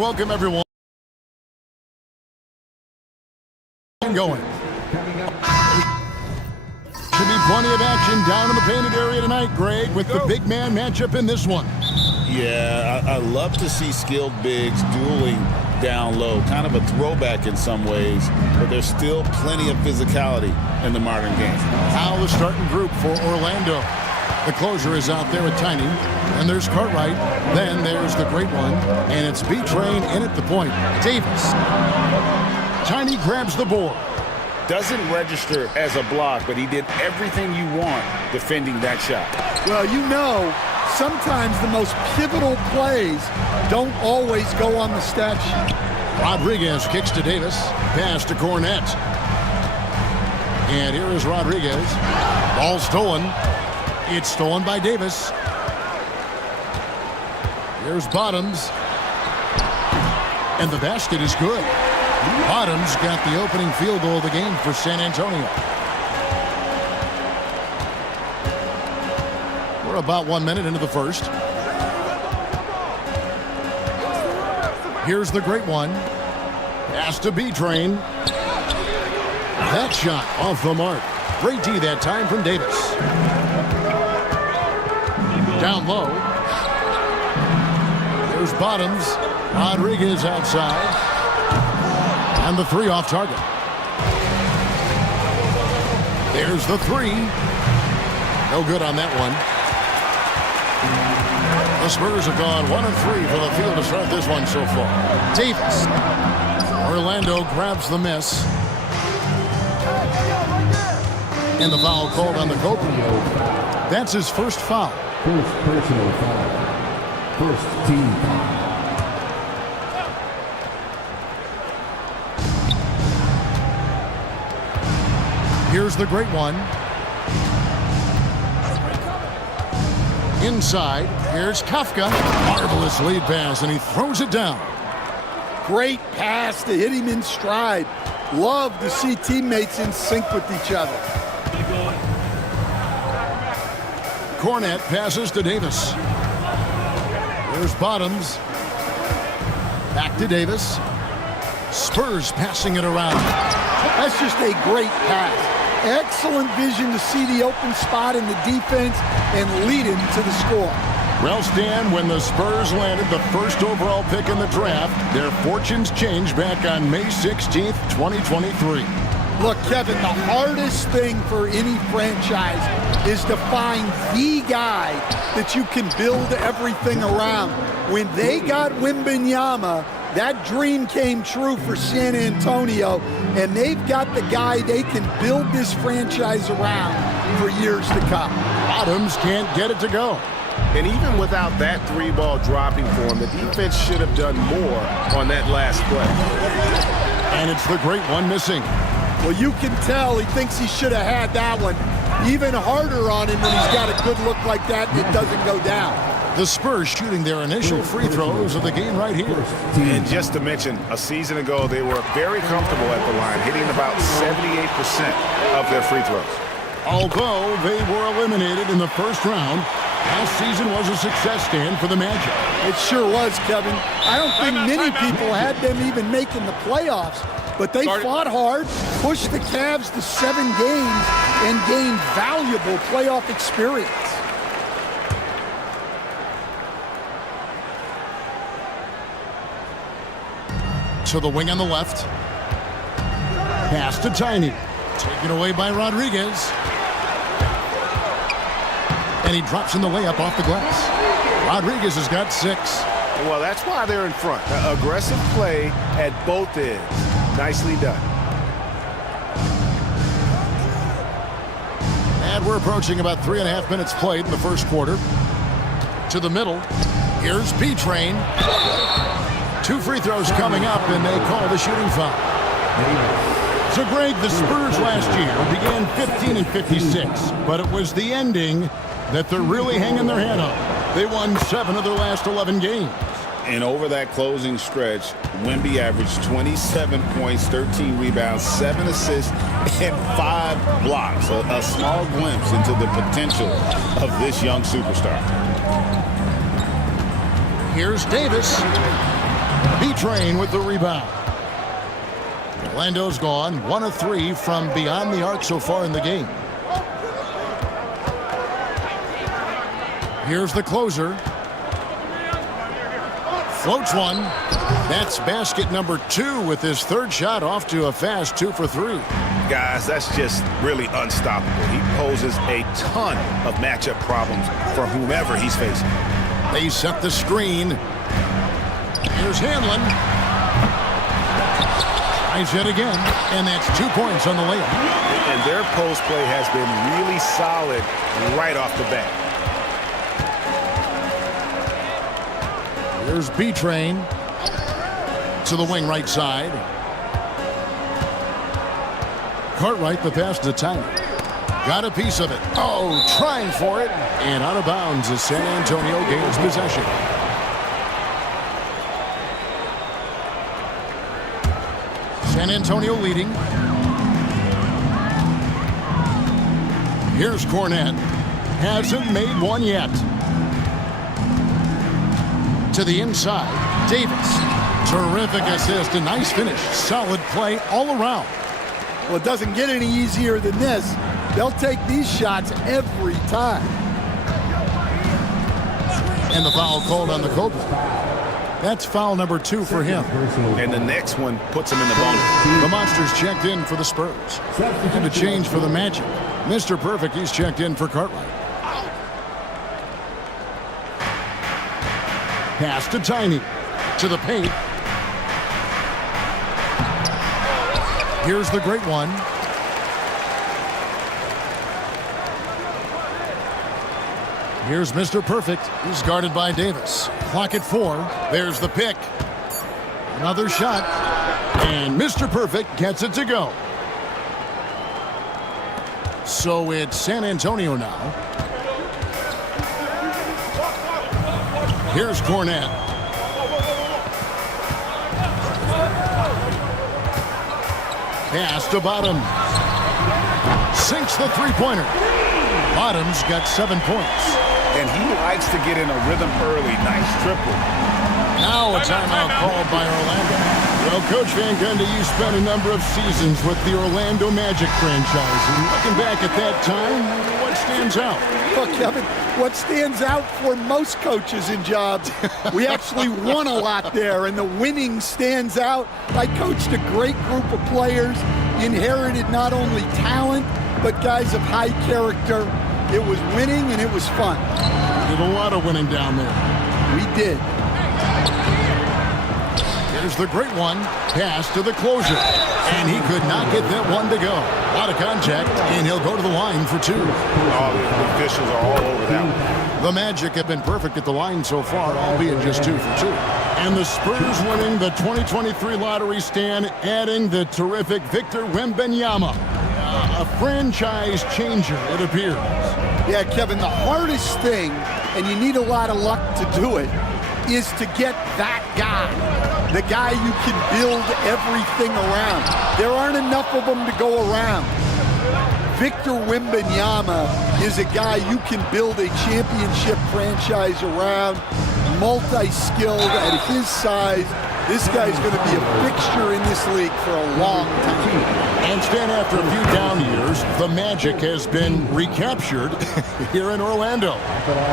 welcome everyone. Going. Should be plenty of action down in the painted area tonight, Greg, with the big man matchup in this one. Yeah, I love to see skilled bigs dueling down low. Kind of a throwback in some ways, but there's still plenty of physicality in the modern game. Now the starting group for Orlando. The closer is out there with Tiny, and there's Cartwright. Then there's the great one, and it's B-Train in at the point. Davis. Tiny grabs the board. Doesn't register as a block, but he did everything you want defending that shot. Well, you know, sometimes the most pivotal plays don't always go on the stat sheet. Rodriguez kicks to Davis. Pass to Cornette. And here is Rodriguez. Ball stolen. It's stolen by Davis. Here's Bottoms. And the basket is good. Bottoms got the opening field goal of the game for San Antonio. We're about 1 minute into the first. Here's the great one. Pass to B-Train. That shot off the mark. Great D that time from Davis. Down low. There's Bottoms. Rodriguez outside. And the three off target. There's the three. No good on that one. The Spurs have gone 1-3 for the field to start this one so far. Davis. Orlando grabs the miss. And the foul called on the Copeland. That's his first foul. First personal foul. First team foul. Here's the great one. Inside, here's Kafka. Marvelous lead pass, and he throws it down. Great pass to hit him in stride. Love to see teammates in sync with each other. Cornette passes to Davis. There's Bottoms. Back to Davis. Spurs passing it around. That's just a great pass. Excellent vision to see the open spot in the defense and lead him to the score. Well, Stan, when the Spurs landed the first overall pick in the draft, their fortunes changed back on May 16th, 2023. Look, Kevin, the hardest thing for any franchise is to find the guy that you can build everything around. When they got Wembanyama, that dream came true for San Antonio, and they've got the guy they can build this franchise around for years to come. Bottoms can't get it to go. And even without that three ball dropping for him, the defense should have done more on that last play. And it's the great one missing. Well, you can tell he thinks he should have had that one. Even harder on him when he's got a good look like that and it doesn't go down. The Spurs shooting their initial free throws of the game right here. And just to mention, a season ago, they were very comfortable at the line, hitting about 78% of their free throws. Although they were eliminated in the first round, last season was a success stand for the Magic. It sure was, Kevin. I don't think many people had them even making the playoffs, but they fought hard, pushed the Cavs to 7 games, and gained valuable playoff experience. To the wing on the left. Pass to Tiny. Taken away by Rodriguez. And he drops in the layup off the glass. Rodriguez has got 6. Well, that's why they're in front. Aggressive play at both ends. Nicely done. And we're approaching about 3.5 minutes played in the first quarter. To the middle. Here's B-Train. 2 free throws coming up, and they call the shooting foul. So, Greg, the Spurs last year began 15-56, but it was the ending that they're really hanging their head on. They won 7 of their last 11 games. And over that closing stretch, Wemby averaged 27 points, 13 rebounds, 7 assists, and 5 blocks. A small glimpse into the potential of this young superstar. Here's Davis. B-Train with the rebound. Orlando's gone 1 of 3 from beyond the arc so far in the game. Here's the closer. Floats one. That's basket number 2 with his third shot off to a fast 2 for 3. Guys, that's just really unstoppable. He poses a ton of matchup problems for whomever he's facing. They set the screen. Here's Hanlon. Tries it again, and that's 2 points on the layup. And their post play has been really solid right off the bat. Here's B-Train to the wing right side. Cartwright, the pass to Tyler. Got a piece of it. Oh, trying for it. And out of bounds as San Antonio gains possession. San Antonio leading. Here's Cornette. Hasn't made one yet. To the inside, Davis. Terrific assist, a nice finish. Solid play all around. Well, it doesn't get any easier than this. They'll take these shots every time. And the foul called on the Cobra. That's foul number 2 for him. And the next one puts him in the bonus. The Monsters checked in for the Spurs. And a change for the Magic. Mr. Perfect, he's checked in for Cartwright. Pass to Tiny. To the paint. Here's the great one. Here's Mr. Perfect. He's guarded by Davis. Clock at 4. There's the pick. Another shot. And Mr. Perfect gets it to go. So it's San Antonio now. Here's Cornette. Pass to Bottom. Sinks the three-pointer. Bottom's got 7 points. And he likes to get in a rhythm early. Nice triple. Now a timeout called by Orlando. Well, Coach Van Gundy, you spent a number of seasons with the Orlando Magic franchise. And looking back at that time, what stands out? Look, Kevin, what stands out for most coaches in jobs, we actually won a lot there, and the winning stands out. I coached a great group of players, inherited not only talent, but guys of high character. It was winning, and it was fun. Did a lot of winning down there. We did. Here's the great one. Pass to the closer. And he could not get that one to go. A lot of contact, and he'll go to the line for 2. Oh, the officials are all over that one. The Magic have been perfect at the line so far, albeit just 2 for 2. And the Spurs winning the 2023 lottery stand, adding the terrific Victor Wembanyama. A franchise changer, it appears. Yeah, Kevin, the hardest thing, and you need a lot of luck to do it, is to get that guy. The guy you can build everything around. There aren't enough of them to go around. Victor Wembanyama is a guy you can build a championship franchise around, multi-skilled at his size. This guy's going to be a fixture in this league for a long time. And Stan, after a few down years, the Magic has been recaptured here in Orlando.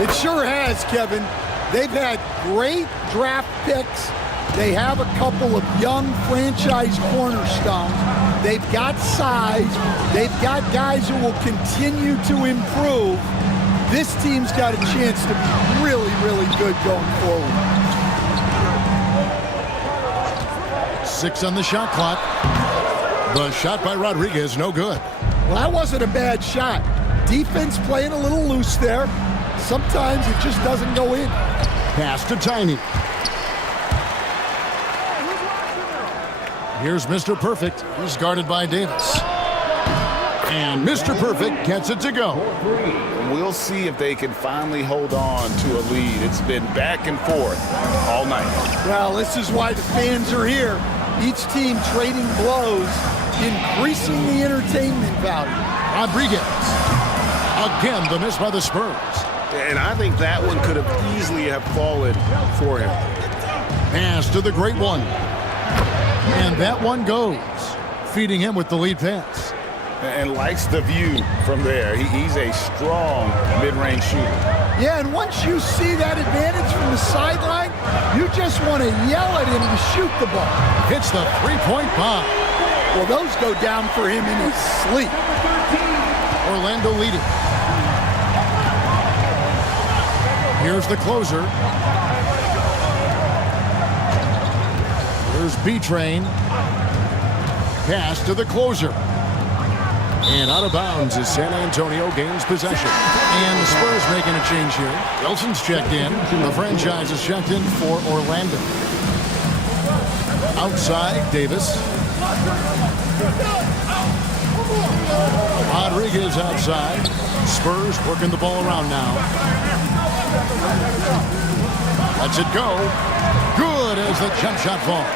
It sure has, Kevin. They've had great draft picks. They have a couple of young franchise cornerstones. They've got size. They've got guys who will continue to improve. This team's got a chance to be really, really good going forward. 6 on the shot clock. The shot by Rodriguez, no good. Well, that wasn't a bad shot. Defense playing a little loose there. Sometimes it just doesn't go in. Pass to Tiny. Here's Mr. Perfect. He's guarded by Davis. And Mr. Perfect gets it to go. We'll see if they can finally hold on to a lead. It's been back and forth all night. Well, this is why the fans are here. Each team trading blows, increasing the entertainment value. Rodriguez. Again, the miss by the Spurs. And I think that one could have easily have fallen for him. Pass to the great one. And that one goes, feeding him with the lead pass. And likes the view from there. He's a strong mid-range shooter. Yeah, and once you see that advantage from the sideline, you just want to yell at him to shoot the ball. Hits the three-point bomb. Well, those go down for him in his sleep. Orlando leading. Here's the closer. Here's B-Train. Pass to the closer. And out of bounds as San Antonio gains possession. And the Spurs making a change here. Wilson's checked in. The franchise is checked in for Orlando. Outside, Davis. Rodriguez outside. Spurs working the ball around now. Lets it go. Good as the jump shot falls.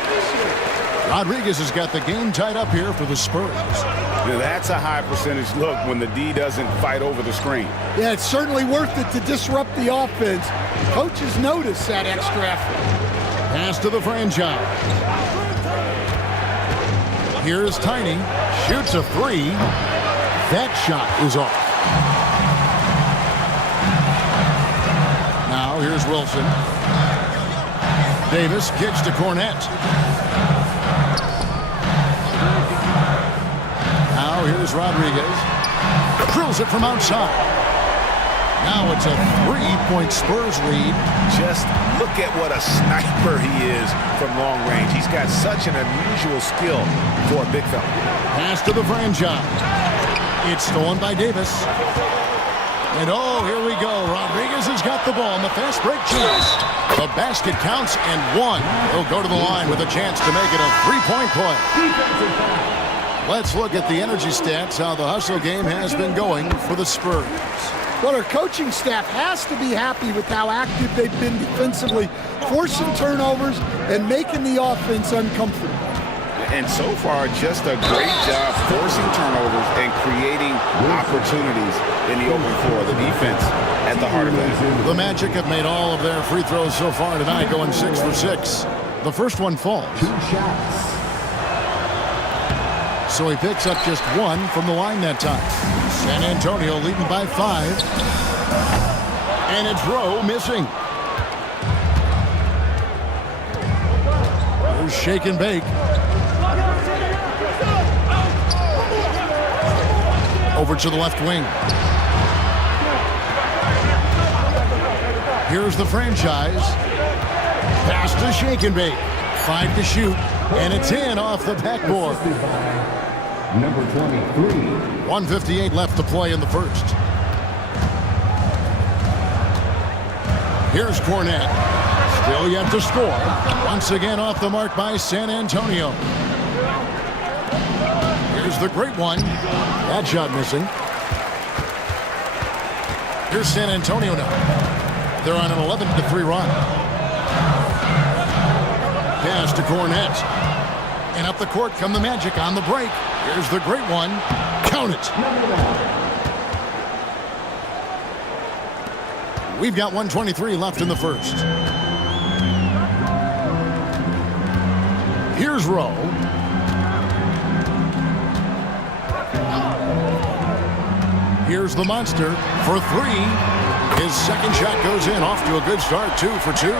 Rodriguez has got the game tied up here for the Spurs. Now that's a high percentage look when the D doesn't fight over the screen. Yeah, it's certainly worth it to disrupt the offense. Coaches notice that extra effort. Pass to the franchise. Here's Tiny. Shoots a three. That shot is off. Now here's Wilson. Davis kicks to Cornette. Now here's Rodriguez. Drills it from outside. Now it's a three-point Spurs lead. Just look at what a sniper he is from long range. He's got such an unusual skill for a big fella. Pass to the franchise. It's stolen by Davis. And oh, here we go. Rodriguez has got the ball in the fast break chance. The basket counts and one. He'll go to the line with a chance to make it a three-point play. Let's look at the energy stats, how the hustle game has been going for the Spurs. Well, our coaching staff has to be happy with how active they've been defensively, forcing turnovers and making the offense uncomfortable. And so far, just a great job forcing turnovers and creating opportunities in the open floor. The defense at the heart of that. The Magic have made all of their free throws so far tonight, going 6 for 6. The first one falls. 2 shots. So he picks up just one from the line that time. San Antonio leading by 5. And it's Rowe missing. There's shake and bake. Over to the left wing. Here's the franchise. Pass to shake and bake. 5 to shoot. And it's in off the backboard. Number 23. 1:58 left to play in the first. Here's Cornette. Still yet to score. Once again off the mark by San Antonio. Here's the great one. That shot missing. Here's San Antonio now. They're on an 11-3 run. Pass to Cornette. And up the court come the Magic on the break. Here's the great one. Count it. We've got 1:23 left in the first. Here's Rowe. Here's the monster for 3. His second shot goes in. Off to a good start. 2 for 2.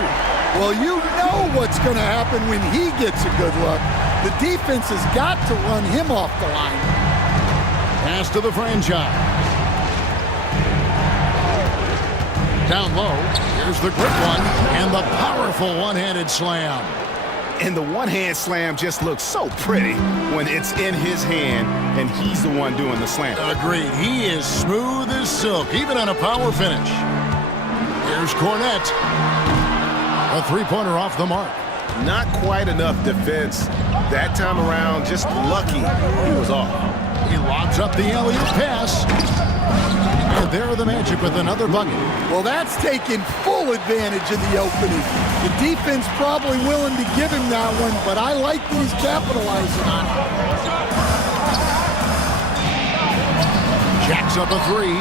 Well, you know what's going to happen when he gets a good look. The defense has got to run him off the line. Pass to the franchise. Down low. Here's the quick one. And the powerful one-handed slam. And the one-hand slam just looks so pretty when it's in his hand and he's the one doing the slam. Agreed. He is smooth as silk, even on a power finish. Here's Cornette. A three-pointer off the mark. Not quite enough defense that time around. Just lucky he was off. He lobs up the alley-oop pass. And there are the Magic with another bucket. Well, that's taking full advantage of the opening. The defense probably willing to give him that one, but I like that he's capitalizing on it. Jacks up a 3.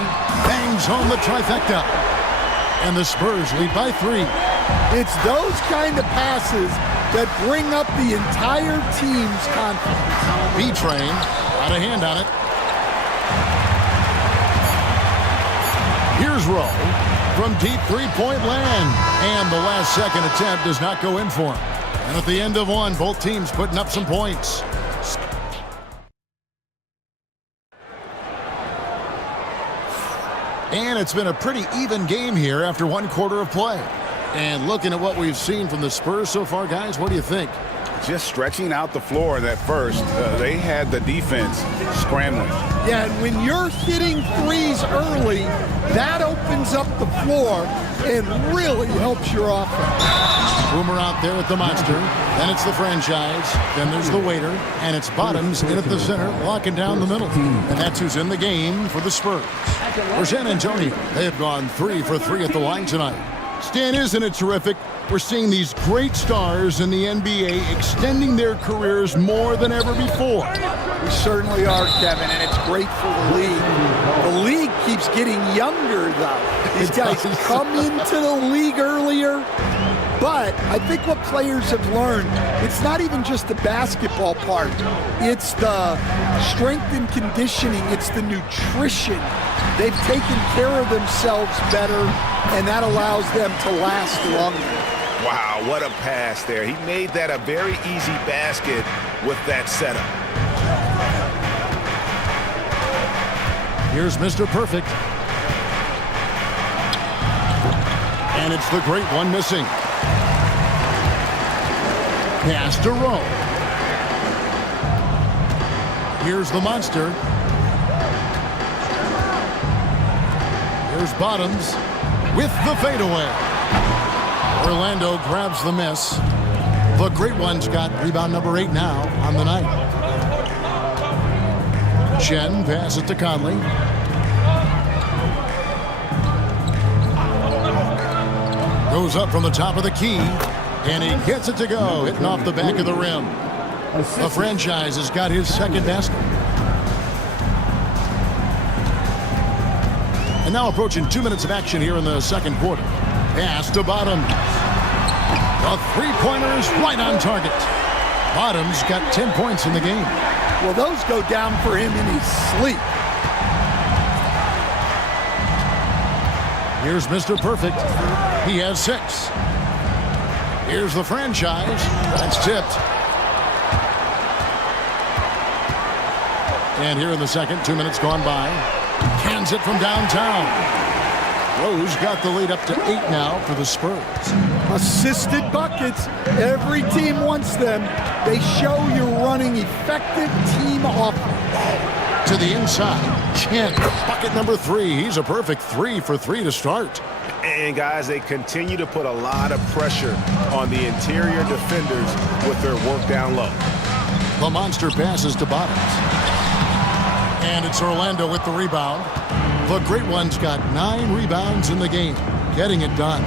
Bangs home the trifecta. And the Spurs lead by 3. It's those kind of passes that bring up the entire team's confidence. B-Train got a hand on it. Here's Rowe from deep three-point land. And the last second attempt does not go in for him. And at the end of one, both teams putting up some points. And it's been a pretty even game here after one quarter of play. And looking at what we've seen from the Spurs so far, guys, what do you think? Just stretching out the floor in that first. They had the defense scrambling. Yeah, and when you're hitting threes early, that opens up the floor and really helps your offense. Boomer out there at the monster. Then it's the franchise. Then there's the waiter. And it's Bottoms in at the center, locking down the middle. And that's who's in the game for the Spurs. For San Antonio, they have gone 3 for 3 at the line tonight. Stan, isn't it terrific? We're seeing these great stars in the NBA extending their careers more than ever before. We certainly are, Kevin, and it's great for the league. The league keeps getting younger, though. These guys come into the league earlier. But I think what players have learned, it's not even just the basketball part. It's the strength and conditioning. It's the nutrition. They've taken care of themselves better, and that allows them to last longer. Wow, what a pass there. He made that a very easy basket with that setup. Here's Mr. Perfect. And it's the great one missing. Pass to Rowe. Here's the monster. Here's Bottoms with the fadeaway. Orlando grabs the miss. The great one's got rebound number 8 now on the night. Chen passes to Conley. Goes up from the top of the key, and he gets it to go, hitting off the back of the rim. The franchise has got his second basket. And now approaching 2 minutes of action here in the second quarter. Pass to Bottoms. The three-pointers right on target. Bottoms got 10 points in the game. Well, those go down for him in his sleep. Here's Mr. Perfect. He has 6. Here's the franchise. That's tipped. And here in the second, 2 minutes gone by. Cans it from downtown. Rose got the lead up to 8 now for the Spurs. Assisted buckets. Every team wants them. They show you're running effective team offense. To the inside. Chen, bucket number 3. He's a perfect 3 for 3 to start. And guys, they continue to put a lot of pressure on the interior defenders with their work down low. The monster passes to Bottoms. And it's Orlando with the rebound. The great one's got 9 rebounds in the game, getting it done.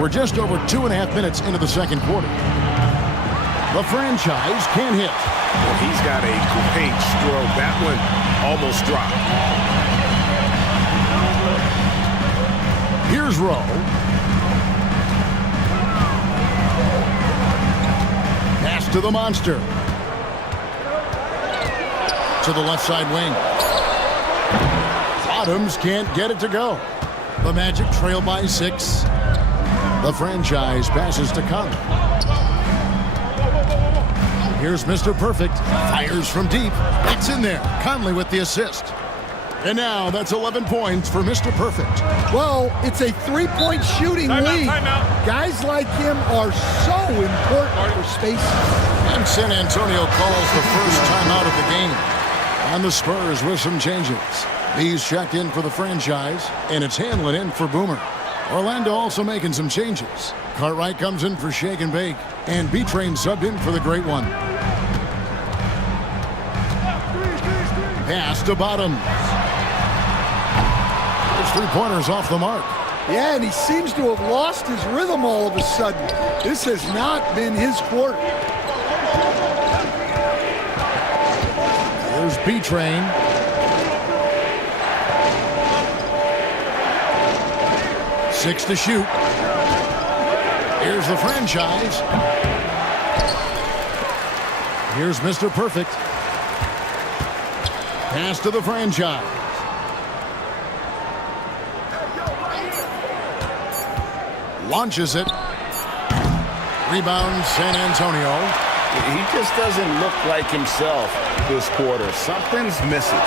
We're just over 2.5 minutes into the second quarter. The franchise can hit. Well, he's got a great stroke. That one almost dropped. Here's Rowe. Pass to the monster. To the left side wing. Bottoms can't get it to go. The Magic trail by 6. The franchise passes to Conley. Here's Mr. Perfect. Fires from deep. It's in there. Conley with the assist. And now that's 11 points for Mr. Perfect. Well, it's a three-point shooting lead. Guys like him are so important for spacing. And San Antonio calls the first timeout of the game. And the Spurs with some changes. He's checked in for the franchise, and it's Hanlon in for Boomer. Orlando also making some changes. Cartwright comes in for Shake and Bake, and B-Train subbed in for the great one. Pass to Bottoms. His three-pointers off the mark. Yeah, and he seems to have lost his rhythm all of a sudden. This has not been his quarter. Here's B-Train. 6 to shoot. Here's the franchise. Here's Mr. Perfect. Pass to the franchise. Launches it. Rebound, San Antonio. He just doesn't look like himself this quarter. Something's missing.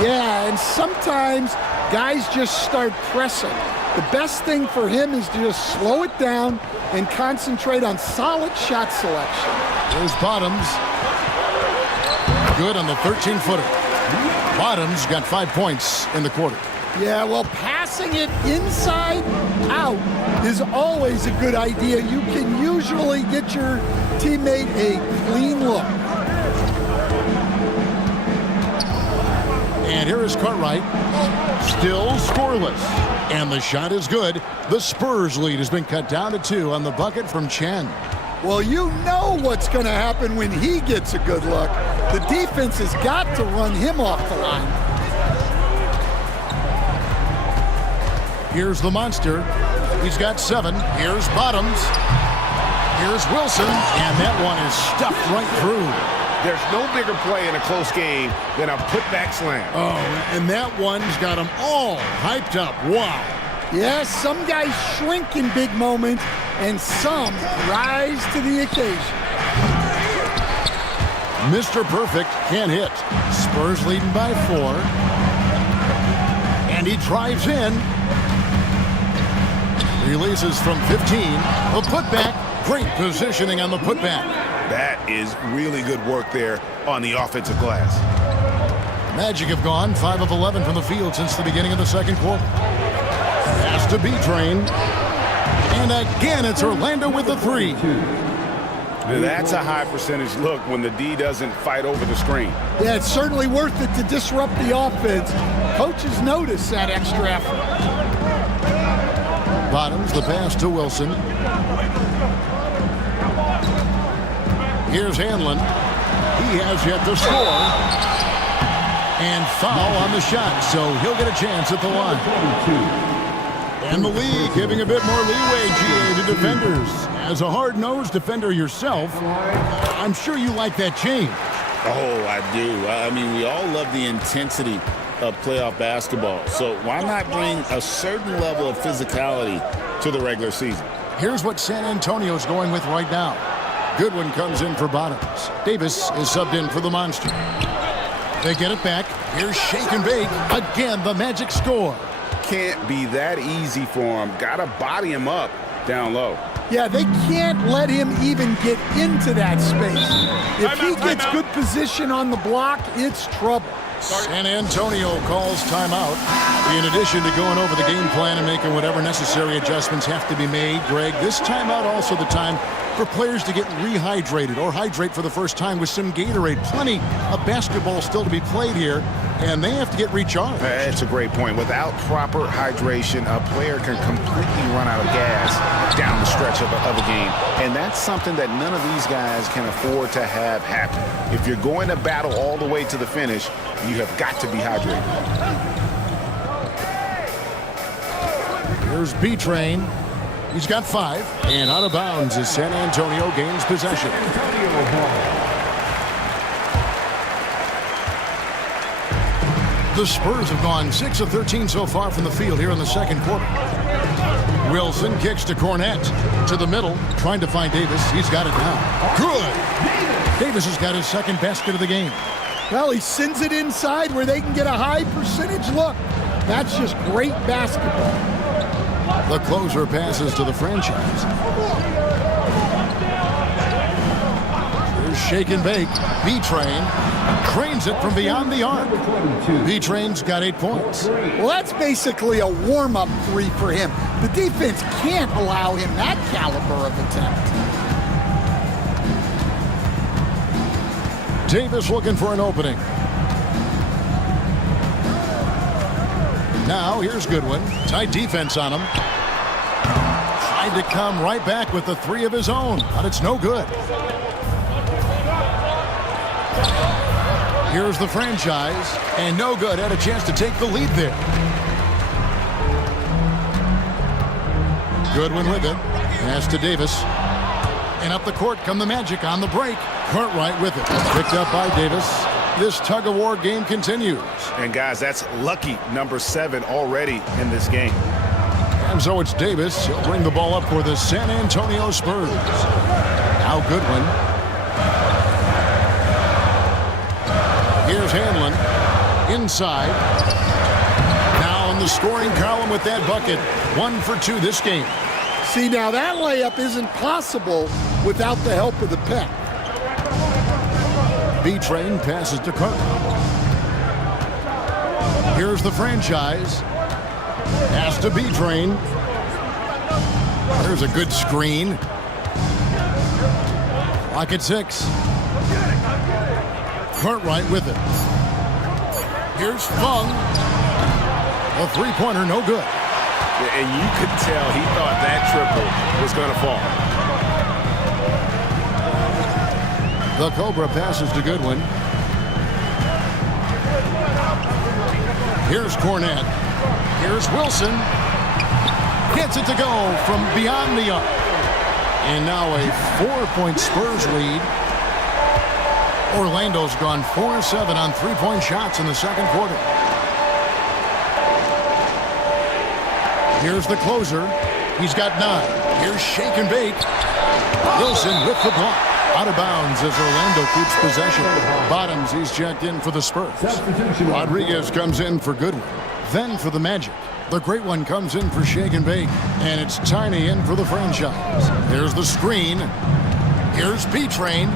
Yeah, and sometimes guys just start pressing. The best thing for him is to just slow it down and concentrate on solid shot selection. There's Bottoms. Good on the 13-footer. Bottoms got 5 points in the quarter. Yeah, well, passing it inside out is always a good idea. You can usually get your teammate a clean look. And here is Cartwright. Still scoreless. And the shot is good. The Spurs lead has been cut down to 2 on the bucket from Chen. Well, you know what's going to happen when he gets a good look. The defense has got to run him off the line. Here's the monster. He's got 7. Here's Bottoms. Here's Wilson. And that one is stuffed right through. There's no bigger play in a close game than a putback slam. Oh, and that one's got them all hyped up. Wow. Yes, some guys shrink in big moments, and some rise to the occasion. Mr. Perfect can't hit. Spurs leading by 4. And he drives in. Releases from 15. The putback. Great positioning on the putback. That is really good work there on the offensive glass. Magic have gone 5 of 11 from the field since the beginning of the second quarter. Pass to B-Train. And again, it's Orlando with the 3. That's a high percentage look when the D doesn't fight over the screen. Yeah, it's certainly worth it to disrupt the offense. Coaches notice that extra effort. Bottoms, the pass to Wilson. Here's Hanlon. He has yet to score. And foul on the shot, so he'll get a chance at the line. And the league giving a bit more leeway, GA, to defenders. As a hard-nosed defender yourself, I'm sure you like that change. Oh, I do. I mean, we all love the intensity of playoff basketball. So why not bring a certain level of physicality to the regular season? Here's what San Antonio's going with right now. Goodwin comes in for Bottoms. Davis is subbed in for the Monster. They get it back. Here's Shake and Bake. Again, the Magic score. Can't be that easy for him. Gotta body him up down low. Yeah, they can't let him even get into that space. If he gets good position on the block, it's trouble. San Antonio calls timeout. In addition to going over the game plan and making whatever necessary adjustments have to be made, Greg, this timeout also the time for players to get rehydrated or hydrate for the first time with some Gatorade. Plenty of basketball still to be played here, and they have to get recharged. That's a great point. Without proper hydration, a player can completely run out of gas down the stretch of a game. And that's something that none of these guys can afford to have happen. If you're going to battle all the way to the finish, you have got to be hydrated. Here's B-Train. He's got 5. And out of bounds as San Antonio gains possession. The Spurs have gone 6 of 13 so far from the field here in the second quarter. Wilson kicks to Cornette. To the middle, trying to find Davis. He's got it now. Good! Davis has got his second basket of the game. Well, he sends it inside where they can get a high percentage look. That's just great basketball. The closer passes to the franchise. Here's Shake and Bake. B-Train cranes it from beyond the arc. B-Train's got 8 points. Well, that's basically a warm-up 3 for him. The defense can't allow him that caliber of attempt. Davis looking for an opening. Now, here's Goodwin. Tight defense on him. Tried to come right back with the 3 of his own, but it's no good. Here's the franchise, and no good. Had a chance to take the lead there. Goodwin with it. Pass to Davis. And up the court come the Magic on the break. Cartwright with it. Picked up by Davis. This tug-of-war game continues. And, guys, that's lucky number 7 already in this game. And so it's Davis. He'll bring the ball up for the San Antonio Spurs. Now Goodwin. Here's Hanlon. Inside. Now in the scoring column with that bucket. 1 for 2 this game. See, now that layup isn't possible without the help of the pick. B-Train passes to Carter. Here's the franchise. Pass to B-Train. There's a good screen. Clock at 6. Cartwright with it. Here's Fung. A three-pointer, no good. And you could tell he thought that triple was going to fall. The Cobra passes to Goodwin. Here's Cornette. Here's Wilson. Gets it to go from beyond the arc. And now a 4-point Spurs lead. Orlando's gone 4-7 on three-point shots in the second quarter. Here's the closer. He's got 9. Here's Shake and Bake. Wilson with the block. Out of bounds as Orlando keeps possession. Bottoms, he's checked in for the Spurs. Rodriguez comes in for Goodwin. Then for the Magic. The great one comes in for Shake and Bake. And it's Tiny in for the franchise. There's the screen. Here's B-Train.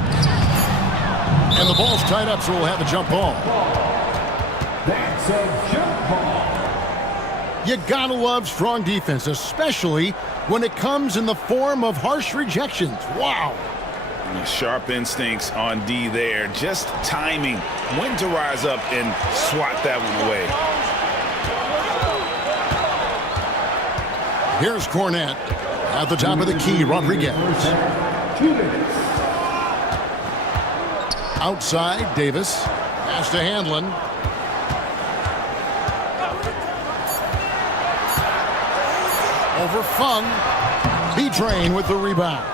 And the ball's tied up, so we'll have a jump ball. That's a jump ball. You gotta love strong defense, especially when it comes in the form of harsh rejections. Wow. Sharp instincts on D there. Just timing when to rise up and swat that one away. Here's Cornette. At the top of the key, Rodriguez. 2 minutes. Outside, Davis. Pass to Hanlon. Over Fung. B-Train with the rebound.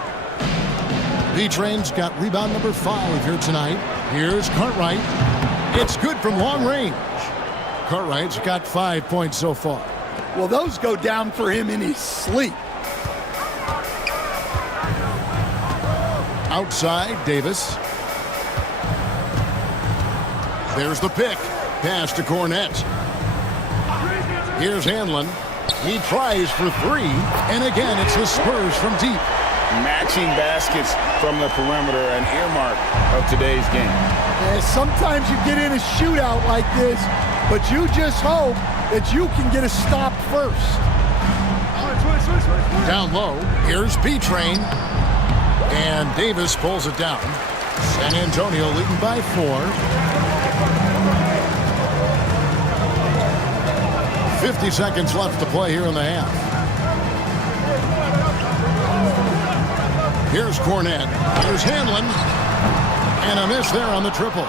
B-Train's got rebound number 5 here tonight. Here's Cartwright. It's good from long range. Cartwright's got 5 points so far. Well, those go down for him in his sleep. Outside, Davis. There's the pick. Pass to Cornette. Here's Hanlon. He tries for 3. And again, it's the Spurs from deep. Matching baskets from the perimeter, an earmark of today's game. And sometimes you get in a shootout like this, but you just hope that you can get a stop first. Down low, here's B-Train. And Davis pulls it down. San Antonio leading by 4. 50 seconds left to play here in the half. Here's Cornette. Here's Hanlon. And a miss there on the triple.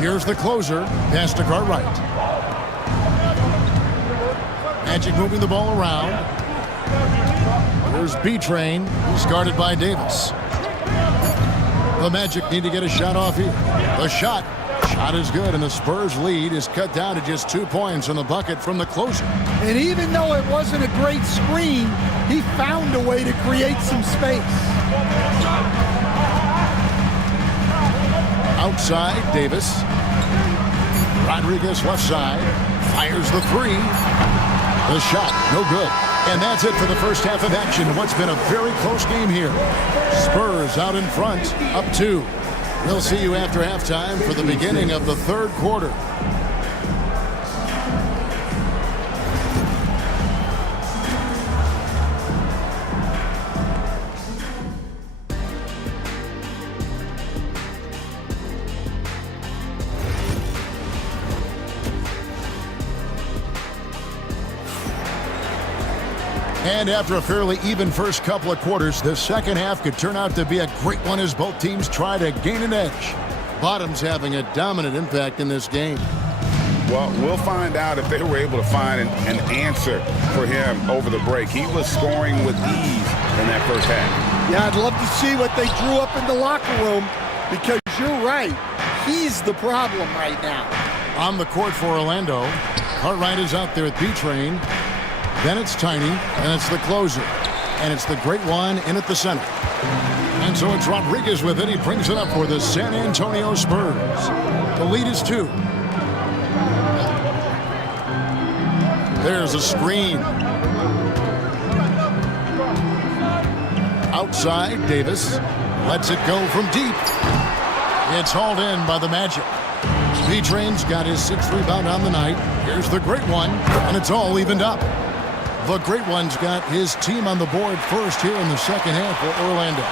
Here's the closer. Pass to Cartwright. Magic moving the ball around. Here's B-Train. He's guarded by Davis. The Magic need to get a shot off here. The shot is good, and the Spurs lead is cut down to just 2 points on the bucket from the closer. And even though it wasn't a great screen, he found a way to create some space. Outside, Davis. Rodriguez left side. Fires the 3. The shot, no good. And that's it for the first half of action. What's been a very close game here. Spurs out in front, up 2. We'll see you after halftime for the beginning of the third quarter. And after a fairly even first couple of quarters, the second half could turn out to be a great one as both teams try to gain an edge. Bottom's having a dominant impact in this game. Well, we'll find out if they were able to find an answer for him over the break. He was scoring with ease in that first half. Yeah, I'd love to see what they drew up in the locker room, because you're right. He's the problem right now. On the court for Orlando, Cartwright is out there at B-Train. Then it's Tiny, and it's the closer. And it's the great one in at the center. And so it's Rodriguez with it. He brings it up for the San Antonio Spurs. The lead is 2. There's a screen. Outside, Davis lets it go from deep. It's hauled in by the Magic. B-Train's got his 6th rebound on the night. Here's the great one, and it's all evened up. The great one's got his team on the board first here in the second half for Orlando.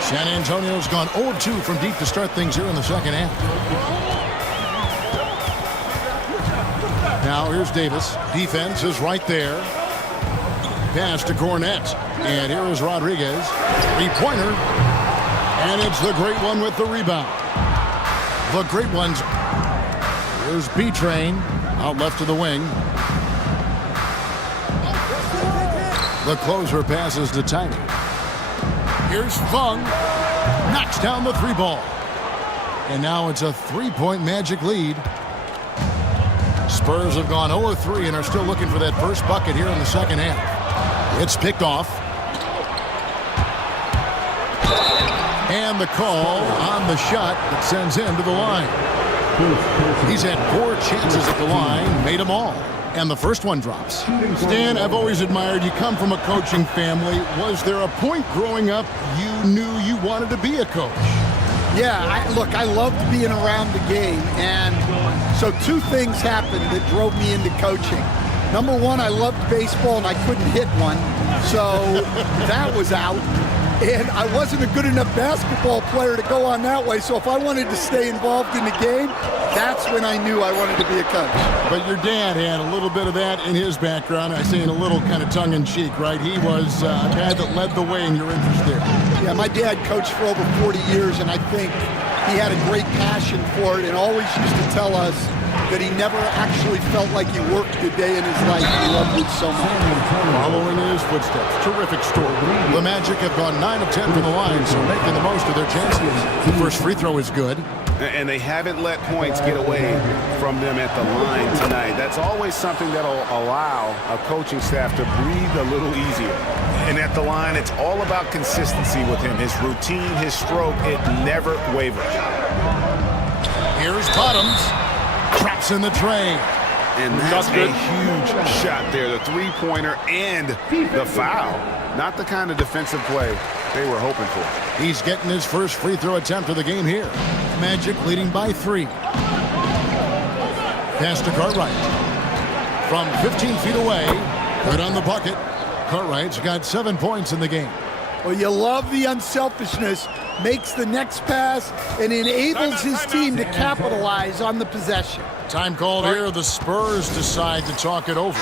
San Antonio's gone 0-2 from deep to start things here in the second half. Now here's Davis. Defense is right there. Pass to Cornette. And here is Rodriguez. 3-pointer. And it's the great one with the rebound. The great ones. Here's B-Train. Out left to the wing. The closer passes to Tiny. Here's Fung. Knocks down the 3-ball. And now it's a 3-point Magic lead. Spurs have gone 0-3 and are still looking for that first bucket here in the second half. It's picked off. And the call on the shot that sends him to the line. He's had 4 chances at the line, made them all. And the first one drops. Stan, I've always admired you. Come from a coaching family. Was there a point growing up you knew you wanted to be a coach? Yeah, I loved being around the game. And so 2 things happened that drove me into coaching. Number 1, I loved baseball and I couldn't hit one. So that was out. And I wasn't a good enough basketball player to go on that way. So if I wanted to stay involved in the game, that's when I knew I wanted to be a coach. But your dad had a little bit of that in his background. I say in a little kind of tongue-in-cheek, right? He was a guy that led the way in your interest there. Yeah, my dad coached for over 40 years, and I think he had a great passion for it and always used to tell us that he never actually felt like he worked a day in his life. He loved it so much. Following in his footsteps. Terrific story. The Magic have gone 9 of 10 from the line, so making the most of their chances. The first free throw is good. And they haven't let points get away from them at the line tonight. That's always something that'll allow a coaching staff to breathe a little easier. And at the line, it's all about consistency with him. His routine, his stroke, it never wavers. Here's Bottoms. Traps in the tray. And that's a huge shot there. The 3-pointer and the foul. Not the kind of defensive play they were hoping for. He's getting his first free throw attempt of the game here. Magic leading by 3. Pass to Cartwright. From 15 feet away. Good on the bucket. Cartwright's got 7 points in the game. Well, you love the unselfishness. Makes the next pass and enables his team to capitalize on the possession. Time called here. The Spurs decide to talk it over.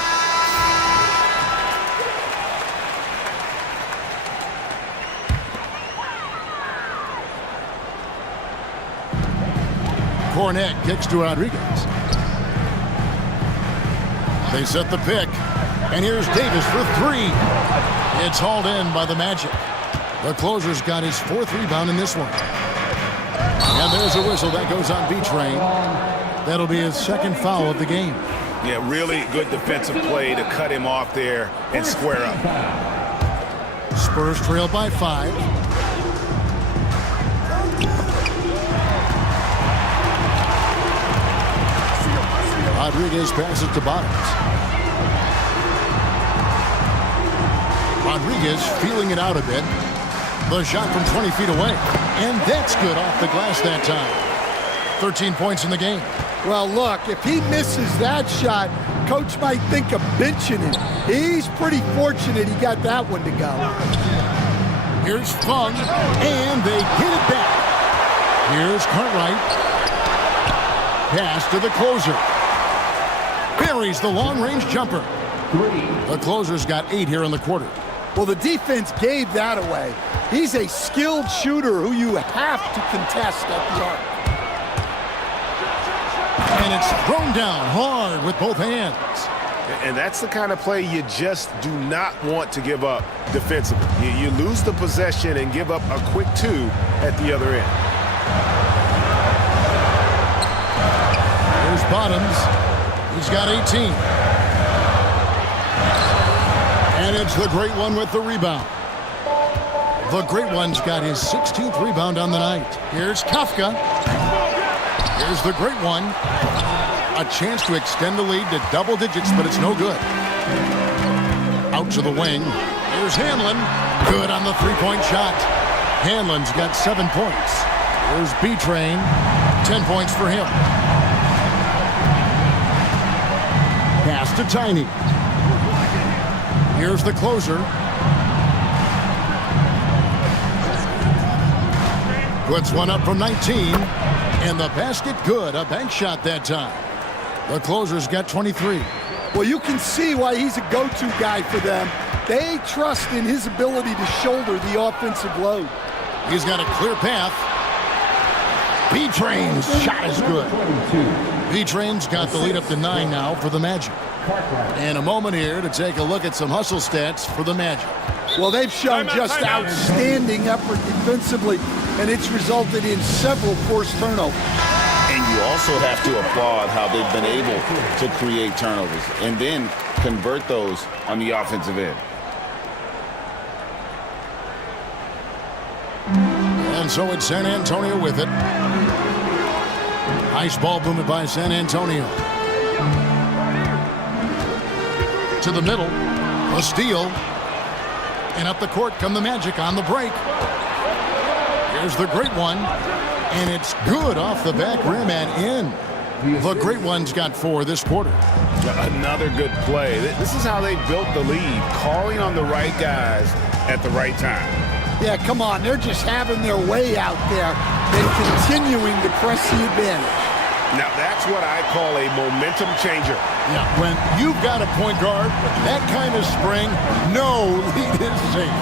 Cornette kicks to Rodriguez. They set the pick. And here's Davis for 3. It's hauled in by the Magic. The closer's got his 4th rebound in this one. And there's a whistle that goes on B-Train. That'll be his 2nd foul of the game. Yeah, really good defensive play to cut him off there and square up. Spurs trail by 5. Rodriguez passes to Bottoms. Rodriguez feeling it out a bit. The shot from 20 feet away. And that's good off the glass that time. 13 points in the game. Well, look, if he misses that shot, coach might think of benching him. He's pretty fortunate he got that one to go. Here's Fung, and they get it back. Here's Cartwright. Pass to the closer. Buries the long-range jumper. The closer's got 8 here in the quarter. Well, the defense gave that away. He's a skilled shooter who you have to contest at the arc. And it's thrown down hard with both hands. And that's the kind of play you just do not want to give up defensively. You lose the possession and give up a quick 2 at the other end. Here's Bottoms. He's got 18. And it's the Great One with the rebound. The Great One's got his 16th rebound on the night. Here's Kafka. Here's the Great One. A chance to extend the lead to double digits, but it's no good. Out to the wing. Here's Hanlon. Good on the three-point shot. Hanlon's got 7 points. Here's B-Train. 10 points for him. Pass to Tiny. Here's the closer. Puts one up from 19. And the basket good. A bank shot that time. The closer's got 23. Well, you can see why he's a go-to guy for them. They trust in his ability to shoulder the offensive load. He's got a clear path. B-Train's shot is good. B-Train's got the lead up to 9 now for the Magic. And a moment here to take a look at some hustle stats for the Magic. Well, they've shown just outstanding effort defensively, and it's resulted in several forced turnovers. And you also have to applaud how they've been able to create turnovers and then convert those on the offensive end. And so it's San Antonio with it. Nice ball movement by San Antonio. To the middle, a steal. And up the court come the Magic on the break. Here's the Great One. And it's good off the back rim and in. The Great One's got 4 this quarter. Another good play. This is how they built the lead, calling on the right guys at the right time. Yeah, come on. They're just having their way out there and continuing to press the advantage. Now, that's what I call a momentum changer. Yeah, when you've got a point guard with that kind of spring, no lead is safe.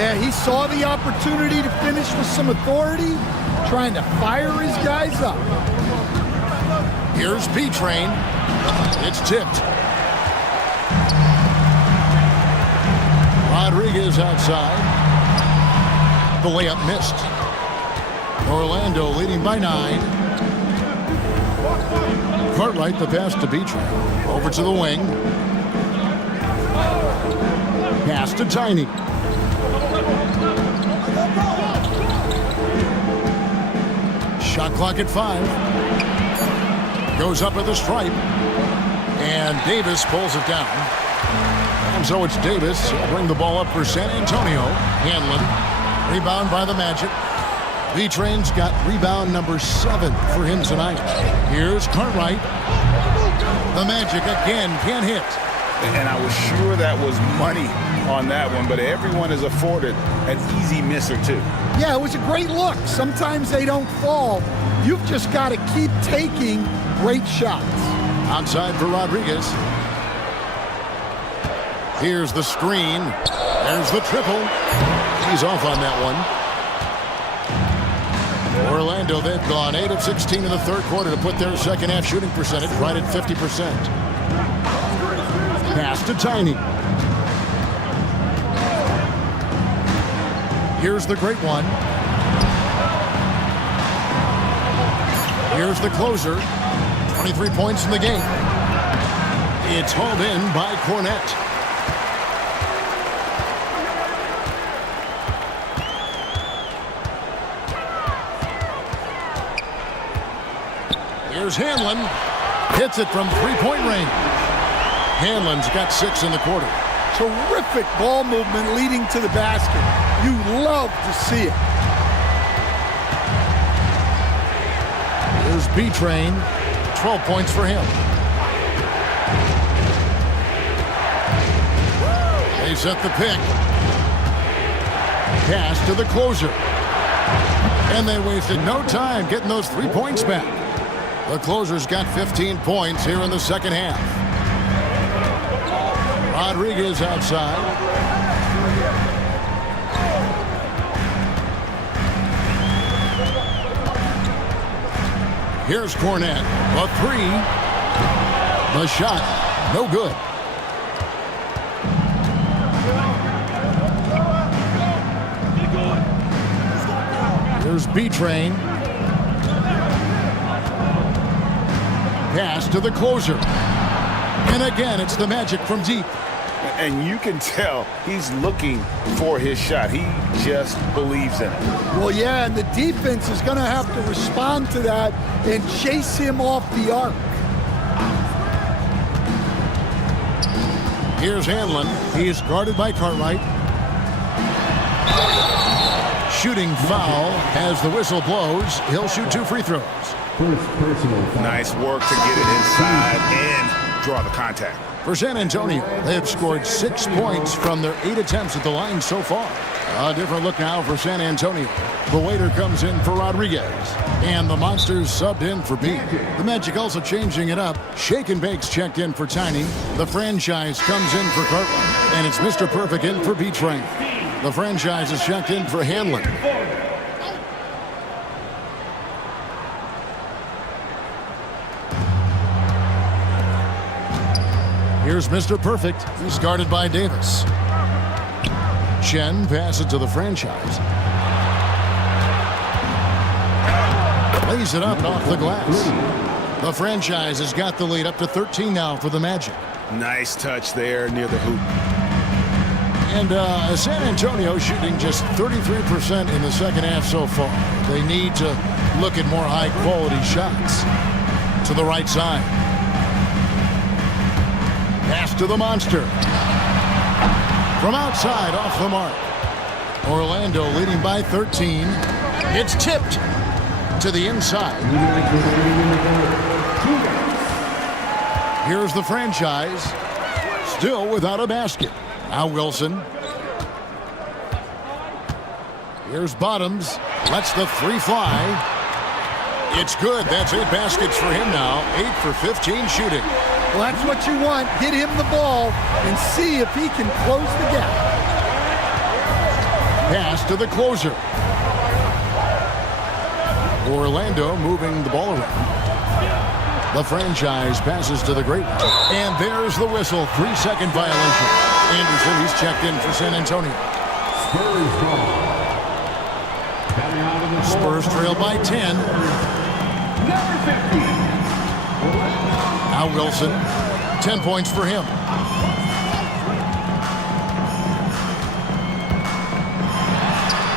Yeah, he saw the opportunity to finish with some authority, trying to fire his guys up. Here's B-Train. It's tipped. Rodriguez outside. The layup missed. Orlando leading by 9. Cartwright the pass to B-Train. Over to the wing. Pass to Tiny. Shot clock at 5. Goes up at the stripe. And Davis pulls it down. And so it's Davis. He'll bring the ball up for San Antonio. Hanlon. Rebound by the Magic. B-Train's got rebound number 7 for him tonight. Here's Cartwright. The Magic again can't hit. And I was sure that was money on that one, but everyone is afforded an easy miss or 2. Yeah, it was a great look. Sometimes they don't fall. You've just got to keep taking great shots. Outside for Rodriguez. Here's the screen. There's the triple. He's off on that one. Orlando, they've gone 8 of 16 in the third quarter to put their second half shooting percentage right at 50%. Pass to Tiny. Here's the Great One. Here's the closer. 23 points in the game. It's hauled in by Cornette. Here's Hanlon. Hits it from three-point range. Hanlon's got 6 in the quarter. Terrific ball movement leading to the basket. You love to see it. Here's B-Train. 12 points for him. They set the pick. Pass to the closer. And they wasted no time getting those 3 points back. The closer's got 15 points here in the second half. Rodriguez outside. Here's Cornette. A three. The shot, no good. Here's B-Train. Pass to the closer. And again, it's the Magic from deep. And you can tell he's looking for his shot. He just believes in it. Well, yeah, and the defense is going to have to respond to that and chase him off the arc. Here's Hanlon. He is guarded by Cartwright. Shooting foul as the whistle blows. He'll shoot 2 free throws. First personal foul. Nice work to get it inside and draw the contact. For San Antonio, they have scored 6 points from their 8 attempts at the line so far. A different look now for San Antonio. The waiter comes in for Rodriguez. And the Monsters subbed in for B. The Magic also changing it up. Shake and Bake's checked in for Tiny. The franchise comes in for Cartwright. And it's Mr. Perfect in for B-Train. The franchise is checked in for Hanlon. Here's Mr. Perfect. He's guarded by Davis. Chen passes to the franchise. Lays it up and off the glass. The franchise has got the lead up to 13 now for the Magic. Nice touch there near the hoop. And San Antonio shooting just 33% in the second half so far. They need to look at more high-quality shots. To the right side. Pass to the Monster. From outside, off the mark. Orlando leading by 13. It's tipped to the inside. Here's the franchise. Still without a basket. Now Wilson. Here's Bottoms. Lets the 3 fly. It's good. That's 8 baskets for him now. 8 for 15 shooting. Well, that's what you want. Get him the ball and see if he can close the gap. Pass to the closer. Orlando moving the ball around. The franchise passes to the great one. And there's the whistle. 3-second violation. Anderson, he's checked in for San Antonio. Spurs trail by 10. Now Wilson. 10 points for him.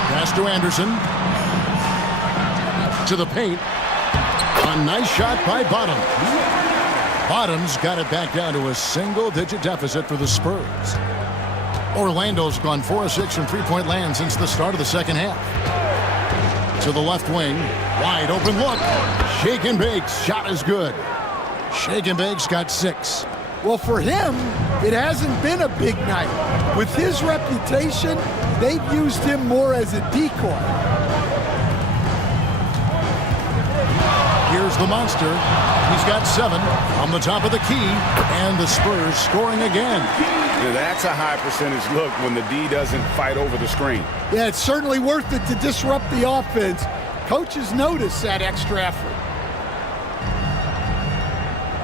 Pass to Anderson. To the paint. A nice shot by Bottoms. Bottoms got it back down to a single-digit deficit for the Spurs. Orlando's gone 4 of 6 from three-point land since the start of the second half. To the left wing. Wide open look. Shake and Bake's shot is good. Shake and Bake's got 6. Well, for him, it hasn't been a big night. With his reputation, they've used him more as a decoy. Here's the Monster. He's got 7 on the top of the key, and the Spurs scoring again. Yeah, that's a high percentage look when the D doesn't fight over the screen. Yeah, it's certainly worth it to disrupt the offense. Coaches notice that extra effort.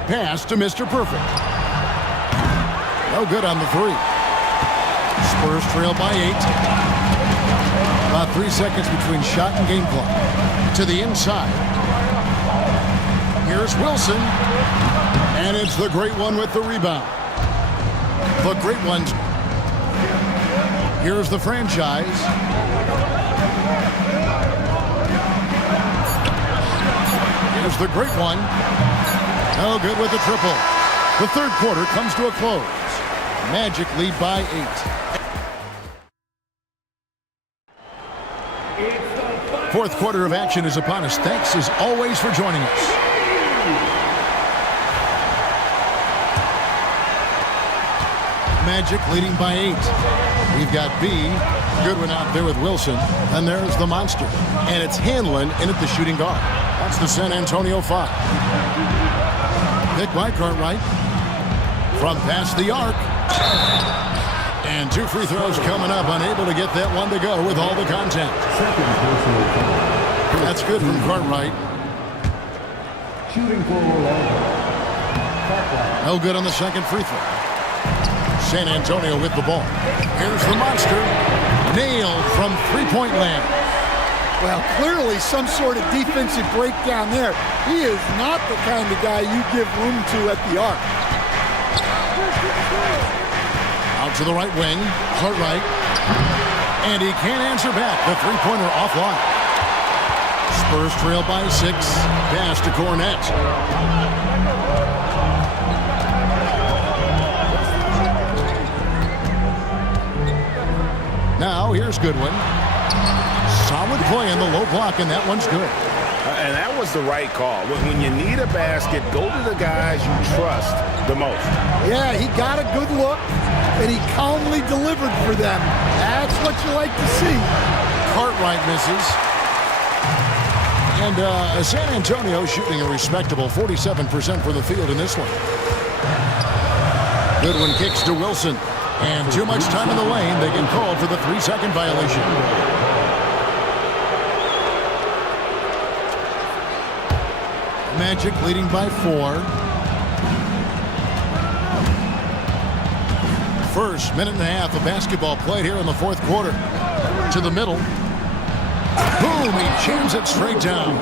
Pass to Mr. Perfect. No good on the 3. Spurs trail by 8. About 3 seconds between shot and game clock. To the inside. Here's Wilson. And it's the great one with the rebound. The great one. Here's the franchise. Here's the great one. No good with the triple. The third quarter comes to a close. Magic lead by 8. Fourth quarter of action is upon us. Thanks as always for joining us. Magic leading by 8. We've got B. Goodwin out there with Wilson. And there's the Monster. And it's Hanlon in at the shooting guard. That's the San Antonio 5. Pick by Cartwright. From past the arc. And 2 free throws coming up. Unable to get that one to go with all the contact. That's good from Cartwright. Shooting for Orlando. No good on the second free throw. San Antonio with the ball. Here's the monster. Nailed from three-point land. Well, clearly some sort of defensive breakdown there. He is not the kind of guy you give room to at the arc. Out to the right wing. Cartwright. And he can't answer back. The three-pointer offline. Spurs trail by 6. Pass to Cornette. Now here's Goodwin. Solid play in the low block, and that one's good. And that was the right call. When you need a basket, go to the guys you trust the most. Yeah, he got a good look, and he calmly delivered for them. That's what you like to see. Cartwright misses. And San Antonio shooting a respectable 47% for the field in this one. Goodwin kicks to Wilson. And too much time in the lane. They get called for the 3-second violation. Magic leading by 4. First minute and a half of basketball played here in the fourth quarter. To the middle. Boom! He jams it straight down.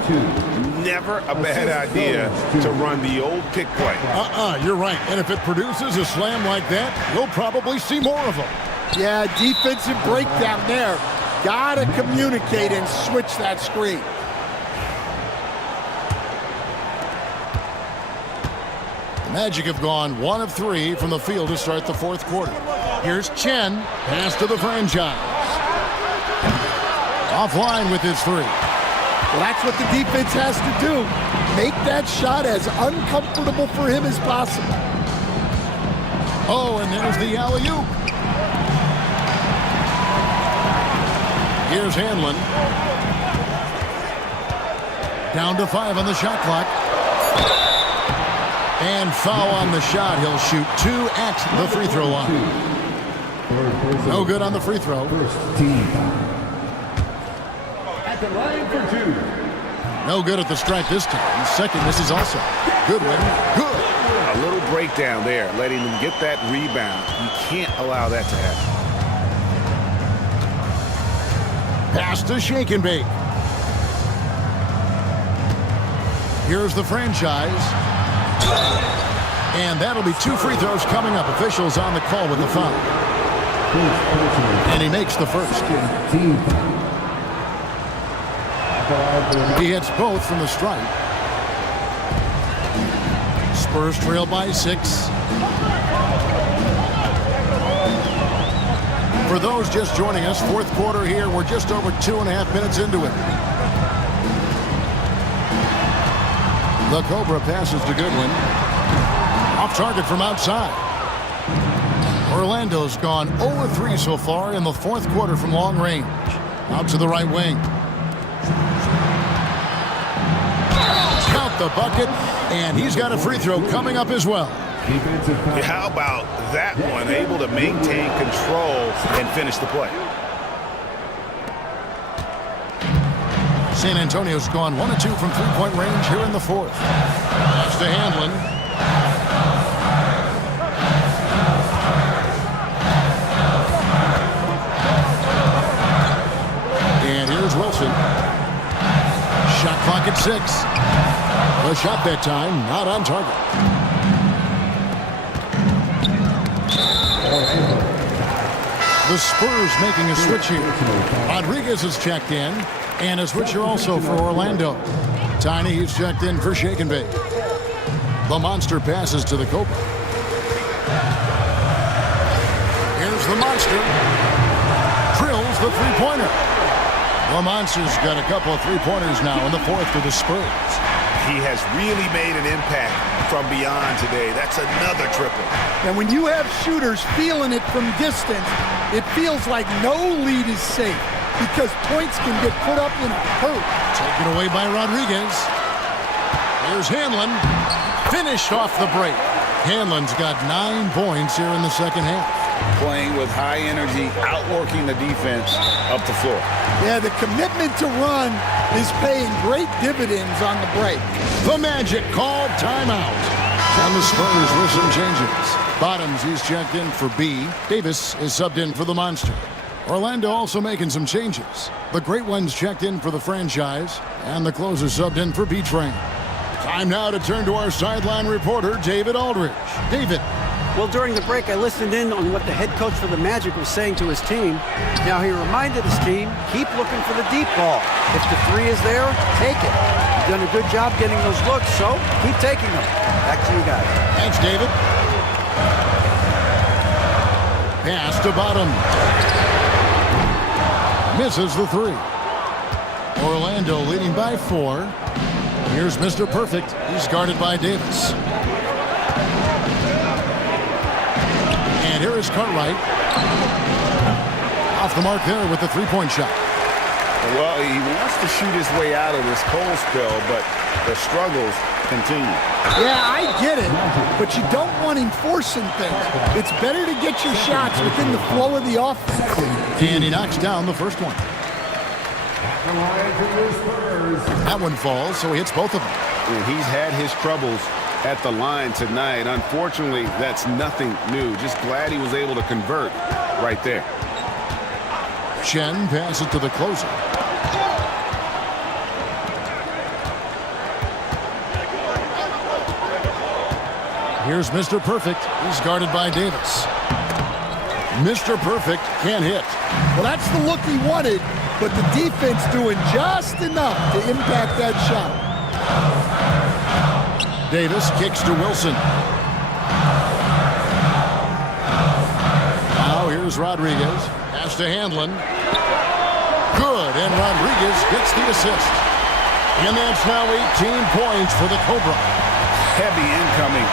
Never a bad idea to run the old pick play. You're right. And if it produces a slam like that, you'll probably see more of them. Yeah, defensive breakdown there. Gotta communicate and switch that screen. The Magic have gone 1 of 3 from the field to start the fourth quarter. Here's Chen. Pass to the franchise. Offline with his 3. Well, that's what the defense has to do. Make that shot as uncomfortable for him as possible. Oh, and there's the alley-oop. Here's Hanlon. Down to 5 on the shot clock. And foul on the shot. He'll shoot 2 at the free throw line. No good on the free throw. First team foul. At the line for 2. No good at the strike this time. Second misses also. Goodwin. Good. A little breakdown there, letting them get that rebound. You can't allow that to happen. Pass to Shake and Bake. Here's the franchise. And that'll be 2 free throws coming up. Officials on the call with the foul. And he makes the first. Team foul. He hits both from the stripe. Spurs trail by 6. For those just joining us, fourth quarter here. We're just over 2.5 minutes into it. The Cobra passes to Goodwin. Off target from outside. Orlando's gone 0-3 so far in the fourth quarter from long range. Out to the right wing. Count the bucket, and he's got a free throw coming up as well. How about that one? Able to maintain control and finish the play. San Antonio's gone 1 of 2 from three-point range here in the fourth. That's to Hanlon. And here's Wilson. Shot clock at 6. The shot that time, not on target. The Spurs making a switch here. Rodriguez is checked in, and a switcher also for Orlando. Tiny, he's checked in for Shake and Bake. The monster passes to the Cobra. Here's the monster. Drills the three-pointer. The monster's got a couple of three-pointers now in the fourth for the Spurs. He has really made an impact from beyond today. That's another triple. And when you have shooters feeling it from distance, it feels like no lead is safe because points can get put up in a hurry. Taken away by Rodriguez. Here's Hanlon. Finished off the break. Hanlon's got 9 points here in the second half. playing with high energy, outworking the defense up the floor. Yeah, the commitment to run is paying great dividends on the break. The Magic called timeout. And the Spurs with some changes. Bottoms, he's checked in for B. Davis is subbed in for the Monster. Orlando also making some changes. The Great Ones checked in for the franchise, and the closer subbed in for B-Train. Time now to turn to our sideline reporter, David Aldridge. David. Well, during the break, I listened in on what the head coach for the Magic was saying to his team. Now, he reminded his team, keep looking for the deep ball. If the three is there, take it. You've done a good job getting those looks, so keep taking them. Back to you guys. Thanks, David. Pass to Bottom. Misses the three. Orlando leading by 4. Here's Mr. Perfect. He's guarded by Davis. And here is Cartwright. Off the mark there with the three-point shot. Well, he wants to shoot his way out of this cold spell, but the struggles continue. Yeah, I get it, but you don't want him forcing things. It's better to get your shots within the flow of the offense. And he knocks down the first one. That one falls, so he hits both of them. And he's had his troubles at the line tonight. Unfortunately, that's nothing new. Just glad he was able to convert right there. Chen passes to the closer. Here's Mr. Perfect. He's guarded by Davis. Mr. Perfect can't hit. Well, that's the look he wanted, but the defense doing just enough to impact that shot. Davis kicks to Wilson. Now here's Rodriguez. Pass to Handlin. Good, and Rodriguez gets the assist. And that's now 18 points for the Cobra. Heavy incoming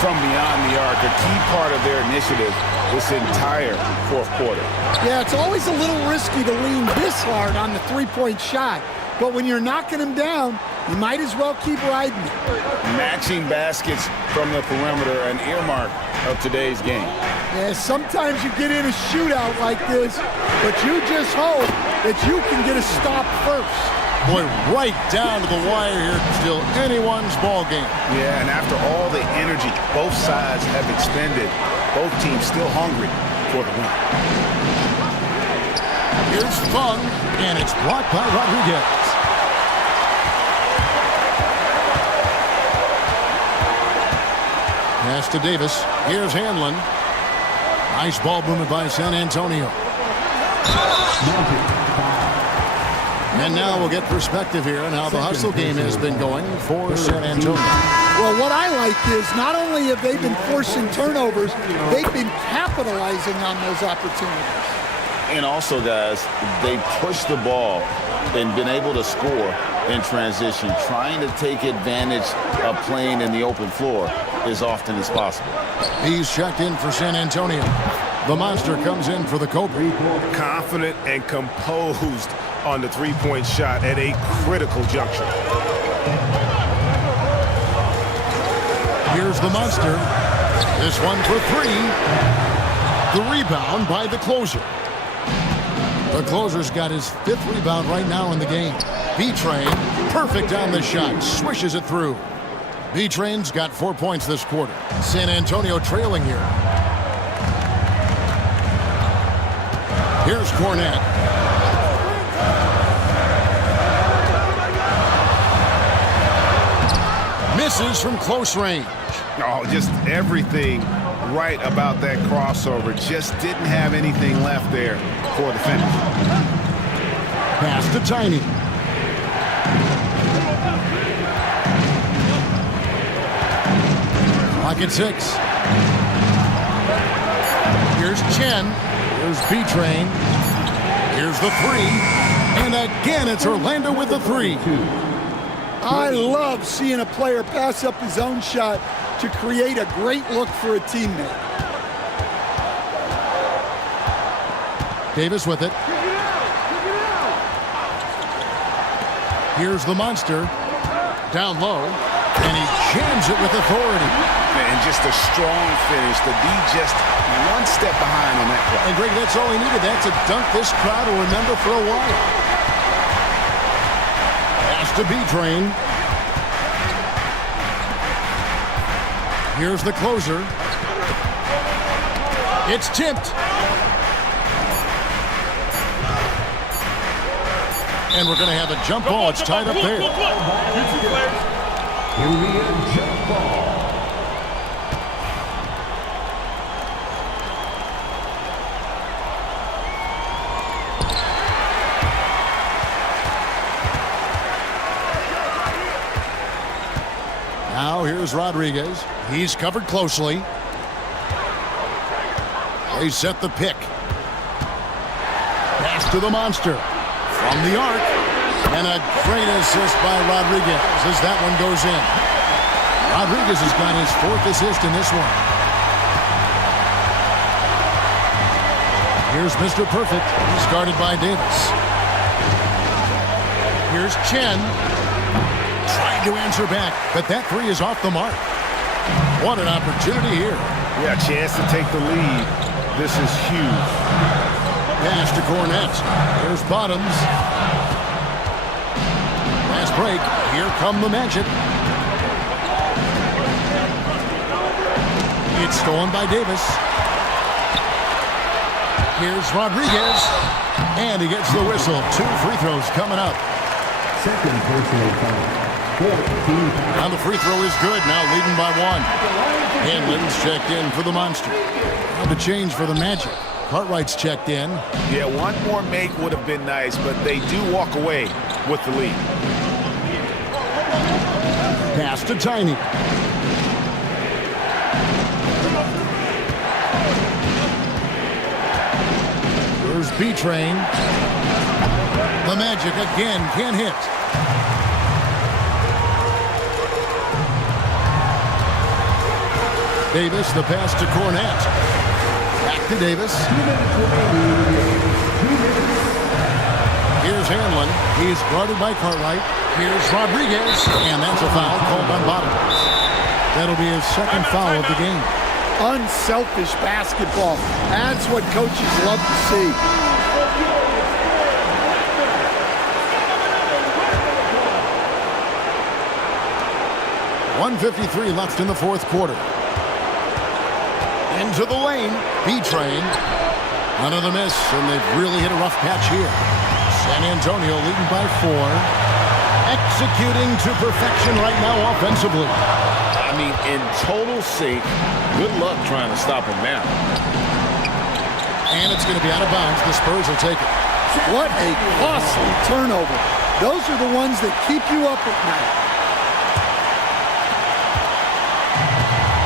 from beyond the arc, a key part of their initiative this entire fourth quarter. Yeah, it's always a little risky to lean this hard on the three-point shot, but when you're knocking him down, you might as well keep riding it. Matching baskets from the perimeter, an earmark of today's game. Yeah, sometimes you get in a shootout like this, but you just hope that you can get a stop first. Boy, right down to the wire here. Still anyone's ball game. Yeah, and after all the energy both sides have expended, both teams still hungry for the win. Here's Fung, and it's blocked by Rodriguez. Pass to Davis. Here's Handlin. Nice ball movement by San Antonio. And now we'll get perspective here on how the hustle game has been going for San Antonio. Well, what I like is not only have they been forcing turnovers, they've been capitalizing on those opportunities. And also, guys, they pushed the ball and been able to score in transition, trying to take advantage of playing in the open floor as often as possible. He's checked in for San Antonio. The Monster comes in for the Cobra. Confident and composed on the three-point shot at a critical juncture. Here's the Monster. This one for 3. The rebound by the closer. The closer's got his 5th rebound right now in the game. B-Train, perfect on the shot, swishes it through. B-Train's got 4 points this quarter. San Antonio trailing here. Here's Cornette. Misses from close range. Oh, just everything right about that crossover. Just didn't have anything left there for the finish. Pass to Tiny. Clock at 6. Here's Chen. Here's B-Train. Here's the 3. And again, it's Orlando with the 3. I love seeing a player pass up his own shot to create a great look for a teammate. Davis with it. Here's the Monster. Down low. And And he jams it with authority. And just a strong finish. The D just one step behind on that play. And Greg, that's all he needed. That's a dunk this crowd will remember for a while. Pass to B-Train. Here's the closer. It's tipped. And we're going to have a jump ball. It's tied up there. Jump ball. Now here's Rodriguez. He's covered closely. They set the pick. Pass to the monster. From the arc. And a great assist by Rodriguez as that one goes in. Rodriguez has got his 4th assist in this one. Here's Mr. Perfect. He's guarded by Davis. Here's Chen. Trying to answer back, but that 3 is off the mark. What an opportunity here. Yeah, chance to take the lead. This is huge. Pass to Cornette. Here's Bottoms. Last break. Here come the Magic. It's stolen by Davis. Here's Rodriguez. And he gets the whistle. 2 free throws coming up. Second personal foul. 14. Now the free throw is good. Now leading by 1. Hanlon's checked in for the Monster. Now the change for the Magic. Cartwright's checked in. Yeah, one more make would have been nice, but they do walk away with the lead. Pass to Tiny. Here's B-Train. The Magic again can't hit. Davis, the pass to Cornette. Back to Davis. Here's Hanlon. He's guarded by Cartwright. Here's Rodriguez. And that's a foul called on Bottoms. That'll be his 2nd foul of the game. Unselfish basketball. That's what coaches love to see. .153 left in the 4th quarter. Into the lane. B-Train. Another miss, and they've really hit a rough patch here. San Antonio leading by 4. Executing to perfection right now offensively. I mean, in total sync. Good luck trying to stop him now. And it's going to be out of bounds. The Spurs will take it. What a costly turnover. Those are the ones that keep you up at night.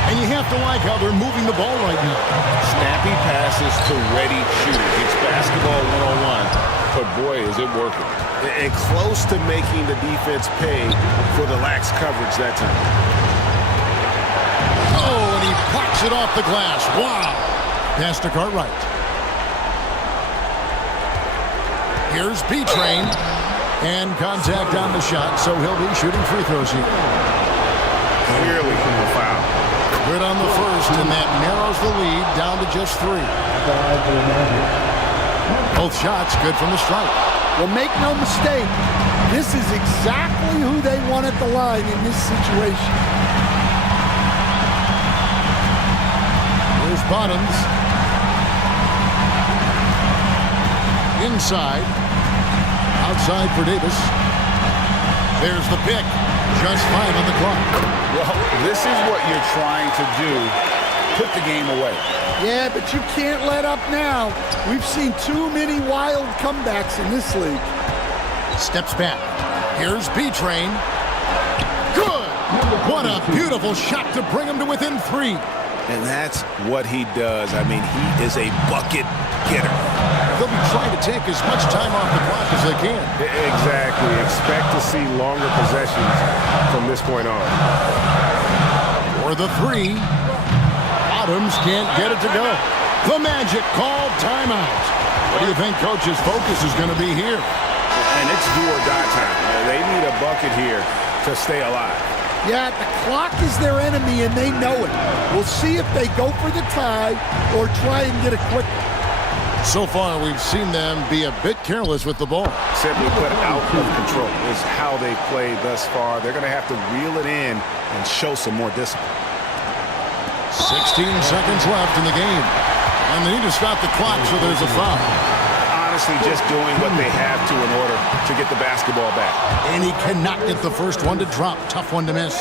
And you have to like how they're moving the ball right now. Snappy passes to ready shooters. It's basketball 101, but boy, is it working. And close to making the defense pay for the lax coverage that time. Oh, and he pops it off the glass. Wow. Pass to Cartwright. Here's B-Train. And contact on the shot, so he'll be shooting free throws here. Clearly from the foul. Good on the first, and that narrows the lead down to just 3. Both shots good from the stripe. Well, make no mistake, this is exactly who they want at the line in this situation. Here's Bottoms. Inside. Outside for Davis. There's the pick. Just 5 on the clock. Well, this is what you're trying to do. Put the game away. Yeah, but you can't let up now. We've seen too many wild comebacks in this league. Steps back. Here's B-Train. Good! What a beautiful shot to bring him to within 3. And that's what he does. I mean, he is a bucket getter. They'll be trying to take as much time off the clock as they can. Exactly. Expect to see longer possessions from this point on. For the 3. Bottoms can't get it to go. The Magic called timeout. What do you think coach's focus is going to be here? And it's do or die time. They need a bucket here to stay alive. Yeah, the clock is their enemy, and they know it. We'll see if they go for the tie or try and get a quick. So far, we've seen them be a bit careless with the ball. Simply put, out of control is how they played thus far. They're going to have to reel it in and show some more discipline. 16 seconds left in the game. And they need to stop the clock, so there's a foul. Honestly, just doing what they have to in order to get the basketball back. And he cannot get the first one to drop. Tough one to miss.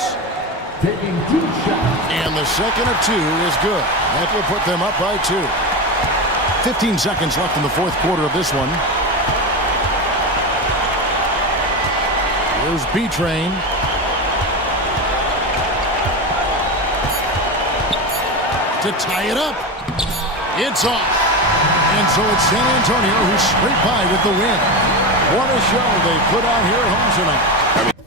Taking 2 shots. And the second of 2 is good. That will put them up by 2. 15 seconds left in the fourth quarter of this one. Here's B-Train. To tie it up. It's off. And so it's San Antonio who scraped by with the win. What a show they put on here at home tonight.